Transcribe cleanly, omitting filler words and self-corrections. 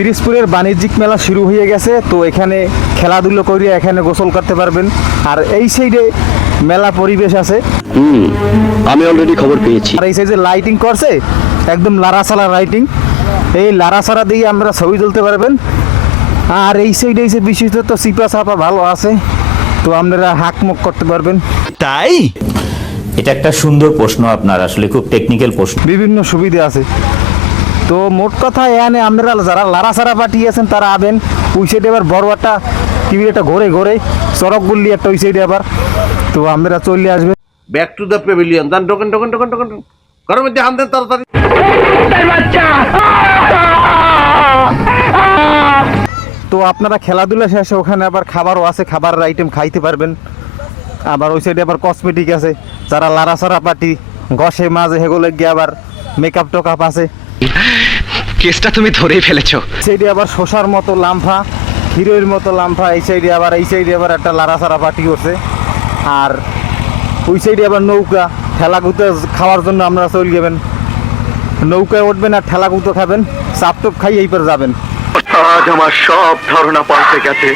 পিরিজপুরের বাণিজ্যিক মেলা শুরু হয়ে গেছে, তো এখানে খেলাধুলো করিয়া এখানে গোসল করতে পারবেন। আর এই সাইডে মেলা পরিবেশ আছে, আমি অলরেডি খবর পেয়েছি। আর এই সাইডে লাইটিং করছে, একদম লারাসালা লাইটিং। এই লারাসারা দিয়ে আমরা ছবি তুলতে পারবেন। আর এই সাইডে এসে বিশেষত তো চিপা চাপা ভালো আছে, তো আপনারা হাকমুক করতে পারবেন। তাই এটা একটা সুন্দর প্রশ্ন, আপনার আসলে খুব টেকনিক্যাল প্রশ্ন। বিভিন্ন সুবিধা আছে। তো মোট কথা এখানে আপনারা যারা লারাসারা পাঠিয়েছেন তারা আবেন। ওই সাইডে আবার বড় একটা টিভি একটা ঘোরে ঘোরে চরক গুল্লি একটা ওই সাইডে আবার, তো আপনারা চলে আসবেন। Back to the pavilion. Then ঢোকেন ঢোকেন ঢোকেন ঢোকেন ঢোকেন। ঘরের মধ্যে হান দেন তাড়াতাড়ি। তো আপনারা খেলাধুলা শেষে ওখানে আবার খাবারও আছে, খাবারের আইটেম খাইতে পারবেন। আবার ওই সাইডে আবার কসমেটিক আছে, যারা লারাসারা পার্টি ঘষে মাঝে হেগুলো গিয়ে আবার মেকআপ টোকআপ আছে। কেসটা তুমি ধরেই ফেলেছো। সাইডে আবার শশার মতো লাম্ফা, হিরোইর মতো লাম্ফা। এই সাইডে আবার একটা লারাসারা পার্টি করছে। আর ওই সাইডে আবার নৌকা, ঠেলাকুতো খাওয়ার জন্য আপনারা চলে যাবেন, নৌকায় উঠবেন আর ঠেলাকুতো খাবেন, চাপটপ খাই এই পর যাবেন। আজ আমার সব ধারণা পাল্টে গেছে।